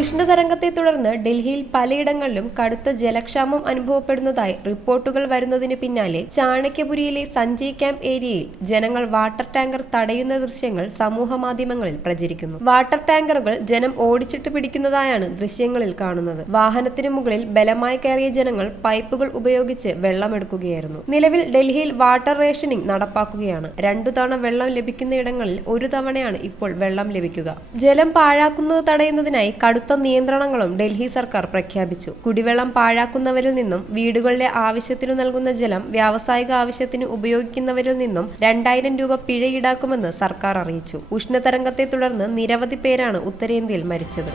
ഉഷ്ണതരംഗത്തെ തുടർന്ന് ഡൽഹിയിൽ പലയിടങ്ങളിലും കടുത്ത ജലക്ഷാമം അനുഭവപ്പെടുന്നതായി റിപ്പോർട്ടുകൾ വരുന്നതിന് പിന്നാലെ ചാണക്യപുരിയിലെ സഞ്ജയ് ക്യാമ്പ് ഏരിയയിൽ ജനങ്ങൾ വാട്ടർ ടാങ്കർ തടയുന്ന ദൃശ്യങ്ങൾ സമൂഹ മാധ്യമങ്ങളിൽ പ്രചരിക്കുന്നു. വാട്ടർ ടാങ്കറുകൾ ജനം ഓടിച്ചിട്ട് പിടിക്കുന്നതായാണ് ദൃശ്യങ്ങളിൽ കാണുന്നത്. വാഹനത്തിന് മുകളിൽ ബലമായി കയറിയ ജനങ്ങൾ പൈപ്പുകൾ ഉപയോഗിച്ച് വെള്ളമെടുക്കുകയായിരുന്നു. നിലവിൽ ഡൽഹിയിൽ വാട്ടർ റേഷനിംഗ് നടപ്പാക്കുകയാണ്. രണ്ടു തവണ വെള്ളം ലഭിക്കുന്ന ഇടങ്ങളിൽ ഒരു തവണയാണ് ഇപ്പോൾ വെള്ളം ലഭിക്കുക. ജലം പാഴാക്കുന്നത് തടയുന്നതിനായി കടുത്ത നിയന്ത്രണങ്ങളും ഡൽഹി സർക്കാർ പ്രഖ്യാപിച്ചു. കുടിവെള്ളം പാഴാക്കുന്നവരിൽ നിന്നും വീടുകളിലെ ആവശ്യത്തിനു നൽകുന്ന ജലം വ്യാവസായിക ആവശ്യത്തിന് ഉപയോഗിക്കുന്നവരിൽ നിന്നും രണ്ടായിരം രൂപ പിഴ ഈടാക്കുമെന്ന് സർക്കാർ അറിയിച്ചു. ഉഷ്ണതരംഗത്തെ തുടർന്ന് നിരവധി പേരാണ് ഉത്തരേന്ത്യയിൽ മരിച്ചത്.